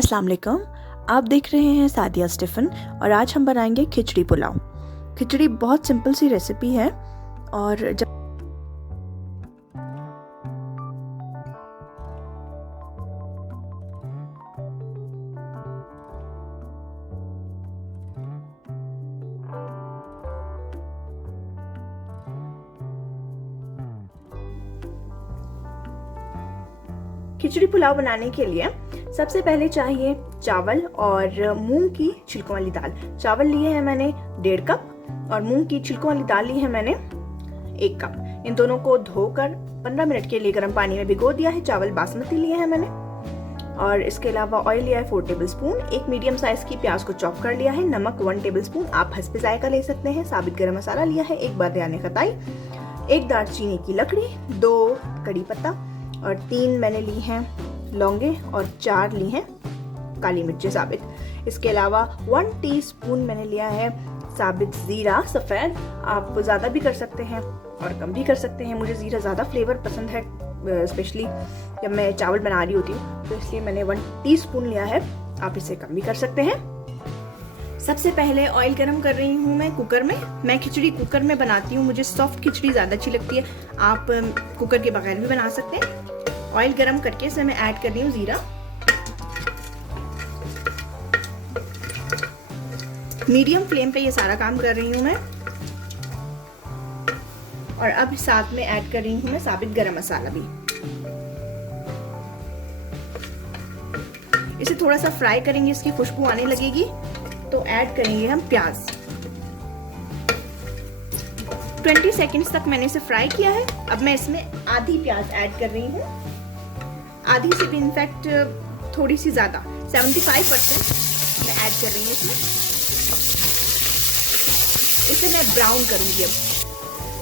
अस्सलाम वालेकुम। आप देख रहे हैं सादियाज़ टिफ़िन और आज हम बनाएंगे खिचड़ी पुलाव। खिचड़ी बहुत सिंपल सी रेसिपी है और जब खिचड़ी पुलाव बनाने के लिए सबसे पहले चाहिए चावल और मूंग की छिलकों वाली दाल। चावल लिए हैं मैंने 1.5 कप और मूंग की छिलकों वाली दाल ली है मैंने 1 कप। इन दोनों को धोकर 15 मिनट के लिए गर्म पानी में भिगो दिया है। चावल बासमती लिए हैं मैंने और इसके अलावा ऑयल लिया है 4 टेबलस्पून। एक मीडियम साइज की प्याज को चॉप कर लिया है। नमक 1 टेबलस्पून, आप हस्बे जायका ले सकते हैं। साबित गरम मसाला लिया है, 1 बादियान खताई, 1 दालचीनी की लकड़ी, 2 कड़ी पत्ता और 3 मैंने ली हैं लौंगे और 4 ली हैं काली मिर्चें साबित। इसके अलावा 1 टीस्पून मैंने लिया है साबित जीरा सफ़ेद। आप ज़्यादा भी कर सकते हैं और कम भी कर सकते हैं। मुझे जीरा ज़्यादा फ्लेवर पसंद है, स्पेशली जब मैं चावल बना रही होती हूँ, तो इसलिए मैंने 1 टीस्पून लिया है। आप इसे कम भी कर सकते हैं। सबसे पहले ऑयल गरम कर रही हूँ मैं कुकर में। मैं खिचड़ी कुकर में बनाती हूँ, मुझे सॉफ्ट खिचड़ी ज़्यादा अच्छी लगती है। आप कुकर के बगैर भी बना सकते हैं। ऑयल गरम करके इसमें मैं ऐड कर रही हूँ जीरा। मीडियम फ्लेम पे ये सारा काम कर रही हूँ मैं। और अब साथ में ऐड कर रही हूँ मैं साबित गरम मसाला भी। इसे थोड़ा सा फ्राई करेंगे, इसकी खुशबू आने लगेगी तो ऐड करेंगे हम प्याज। 20 सेकंड्स तक मैंने इसे फ्राई किया है। अब मैं इसमें आधी प्याज ऐड कर रही हूँ, आधी से भी इनफैक्ट थोड़ी सी ज्यादा, 75% मैं ऐड कर रही हूँ इसमें। इसे मैं ब्राउन करूंगी। अब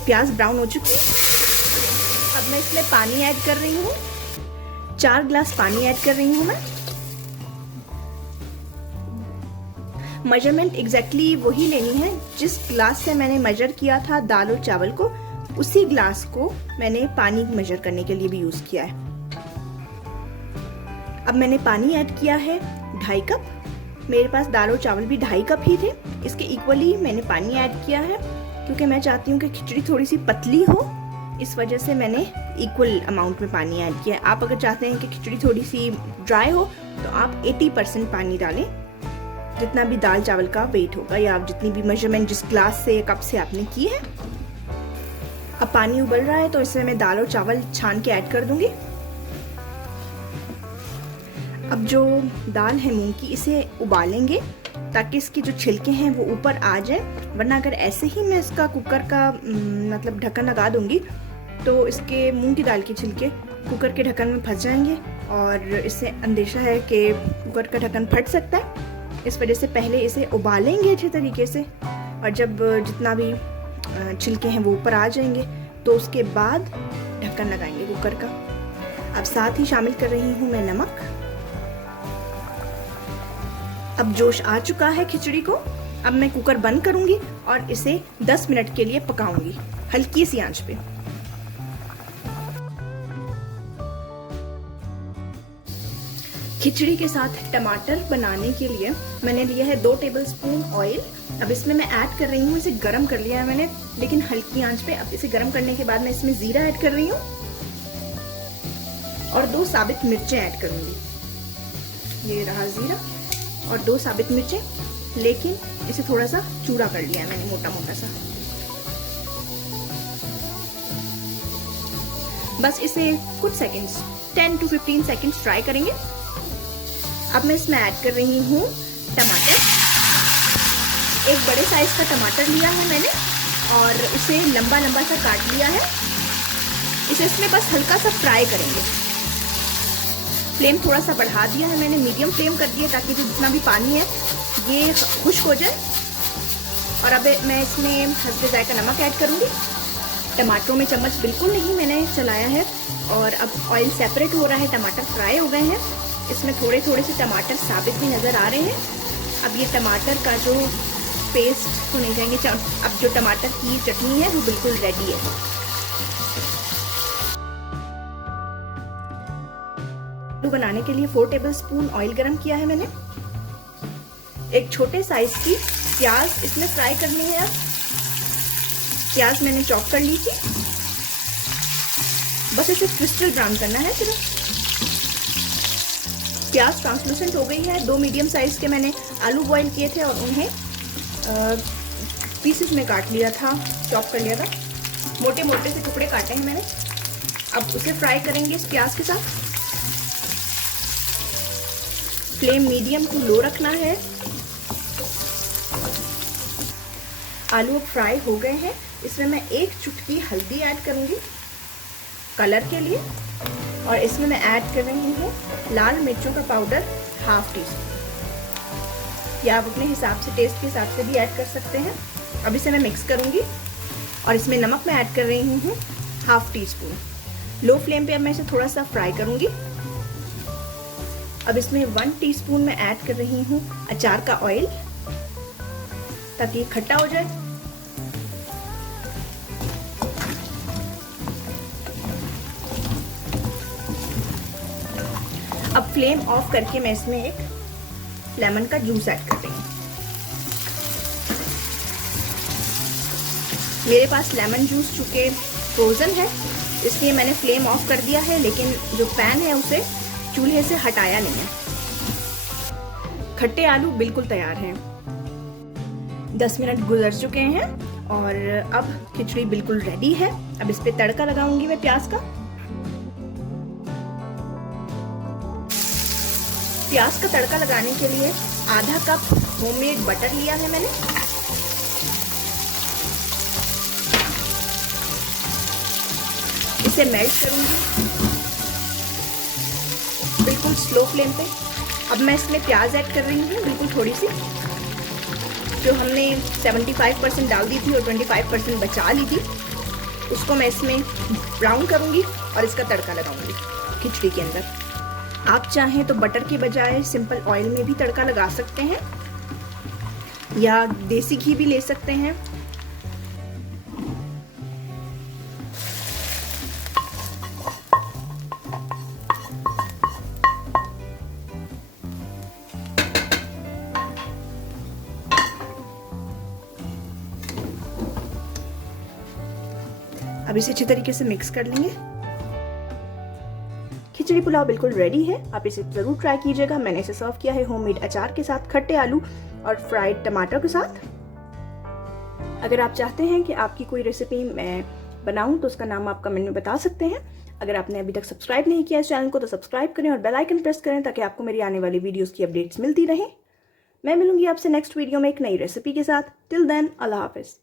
प्याज ब्राउन हो चुकी है। अब मैं इसमें पानी ऐड कर रही हूँ, 4 ग्लास पानी ऐड कर रही हूँ मैं। मेजरमेंट एग्जैक्टली वही लेनी है जिस ग्लास से मैंने मेजर किया था दाल और चावल को, उसी ग्लास को मैंने पानी मेजर करने के लिए भी यूज किया है। अब मैंने पानी ऐड किया है 2.5 कप। मेरे पास दाल और चावल भी 2.5 कप ही थे, इसके इक्वली मैंने पानी ऐड किया है क्योंकि मैं चाहती हूँ कि खिचड़ी थोड़ी सी पतली हो, इस वजह से मैंने इक्वल अमाउंट में पानी ऐड किया है। आप अगर चाहते हैं कि खिचड़ी थोड़ी सी ड्राई हो तो आप 80% पानी डालें, जितना भी दाल चावल का वेट होगा या आप जितनी भी मेजरमेंट जिस ग्लास से कप से आपने की है। अब पानी उबल रहा है तो इसमें मैं दाल और चावल छान के ऐड कर दूंगी। अब जो दाल है मूंग की, इसे उबालेंगे ताकि इसके जो छिलके हैं वो ऊपर आ जाए, वरना अगर ऐसे ही मैं इसका कुकर का मतलब ढक्कन लगा दूंगी तो इसके मूंग की दाल के छिलके कुकर के ढक्कन में फंस जाएंगे और इससे अंदेशा है कि कुकर का ढक्कन फट सकता है। इस वजह से पहले इसे उबालेंगे अच्छे तरीके से और जब जितना भी छिलके हैं वो ऊपर आ जाएंगे तो उसके बाद ढक्कन लगाएंगे कुकर का। अब साथ ही शामिल कर रही हूँ मैं नमक। अब जोश आ चुका है खिचड़ी को। अब मैं कुकर बंद करूंगी और इसे 10 मिनट के लिए पकाऊंगी हल्की सी आंच पे। खिचड़ी के साथ टमाटर बनाने के लिए मैंने लिया है 2 टेबलस्पून ऑयल। अब इसमें मैं ऐड कर रही हूँ, इसे गरम कर लिया है मैंने लेकिन हल्की आंच पे। अब इसे गरम करने के बाद मैं इसमें जीरा ऐड कर रही हूँ और 2 साबित मिर्चें ऐड करूंगी। ये रहा जीरा और 2 साबित मिर्चें, लेकिन इसे थोड़ा सा चूरा कर लिया है मैंने, मोटा मोटा सा। बस इसे कुछ सेकंड्स 10 to 15 सेकंड्स फ्राई करेंगे। अब मैं इसमें ऐड कर रही हूँ टमाटर। एक बड़े साइज का टमाटर लिया है मैंने और उसे लंबा लंबा सा काट लिया है। इसे इसमें बस हल्का सा फ्राई करेंगे। फ्लेम थोड़ा सा बढ़ा दिया है मैंने, मीडियम फ्लेम कर दिया ताकि जो जितना भी पानी है ये खुश्क हो जाए। और अब मैं इसमें हस्बे जायका नमक ऐड करूँगी। टमाटरों में चम्मच बिल्कुल नहीं मैंने चलाया है और अब ऑयल सेपरेट हो रहा है, टमाटर फ्राई हो गए हैं। इसमें थोड़े थोड़े से टमाटर साबित भी नज़र आ रहे हैं। अब ये टमाटर का जो पेस्ट होने जाएंगे, अब जो टमाटर की चटनी है वो बिल्कुल रेडी है। लड्डू बनाने के लिए 4 टेबलस्पून ऑयल गरम किया है मैंने। एक छोटे साइज की प्याज इसमें फ्राई करनी है। अब प्याज मैंने चॉप कर ली थी, बस इसे क्रिस्टल ब्राउन करना है सिर्फ। प्याज ट्रांसलूसेंट हो गई है। 2 मीडियम साइज के मैंने आलू बॉईल किए थे और उन्हें पीसेस में काट लिया था, चॉप कर लिया था, मोटे मोटे से टुकड़े काटे हैं मैंने। अब उसे फ्राई करेंगे इस प्याज के साथ। फ्लेम मीडियम टू लो रखना है। आलू अब फ्राई हो गए हैं। इसमें मैं 1 चुटकी हल्दी ऐड करूंगी कलर के लिए, और इसमें मैं ऐड कर रही हूँ लाल मिर्चों का पाउडर 1/2 टीस्पून, या आप अपने हिसाब से, टेस्ट के हिसाब से भी ऐड कर सकते हैं। अब इसे मैं मिक्स करूंगी और इसमें नमक मैं ऐड कर रही हूँ 1/2 टीस्पून। लो फ्लेम पे अब मैं इसे थोड़ा सा फ्राई करूंगी। अब इसमें 1 टीस्पून मैं ऐड कर रही हूँ अचार का ऑयल, ताकि खट्टा हो जाए। अब फ्लेम ऑफ करके मैं इसमें एक लेमन का जूस ऐड कर रही हूँ। मेरे पास लेमन जूस चूंकि फ्रोजन है इसलिए मैंने फ्लेम ऑफ कर दिया है, लेकिन जो पैन है उसे चूल्हे से हटाया नहीं है। खट्टे आलू बिल्कुल तैयार हैं। 10 मिनट गुजर चुके हैं और अब खिचड़ी बिल्कुल रेडी है। अब इस पे तड़का लगाऊंगी मैं प्याज का। प्याज का तड़का लगाने के लिए आधा कप होममेड बटर लिया है मैंने। इसे मेल्ट करूंगी बिल्कुल स्लो फ्लेम पे। अब मैं इसमें प्याज ऐड कर रही हूँ, बिल्कुल थोड़ी सी, जो हमने 75% डाल दी थी और 25% बचा ली थी, उसको मैं इसमें ब्राउन करूंगी और इसका तड़का लगाऊंगी खिचड़ी के अंदर। आप चाहें तो बटर के बजाय सिंपल ऑयल में भी तड़का लगा सकते हैं, या देसी घी भी ले सकते हैं। अब इसे अच्छी तरीके से मिक्स कर लेंगे। खिचड़ी पुलाव बिल्कुल रेडी है। आप इसे जरूर ट्राई कीजिएगा। मैंने इसे सर्व किया है होममेड अचार के साथ, खट्टे आलू और फ्राइड टमाटर के साथ। अगर आप चाहते हैं कि आपकी कोई रेसिपी मैं बनाऊं तो उसका नाम आप कमेंट में बता सकते हैं। अगर आपने अभी तक सब्सक्राइब नहीं किया इस चैनल को तो सब्सक्राइब करें और बेल आइकन प्रेस करें, ताकि आपको मेरी आने वाली वीडियोस की अपडेट्स मिलती रहें। मैं मिलूंगी आपसे नेक्स्ट वीडियो में एक नई रेसिपी के साथ। टिल देन, अल्लाह हाफिज।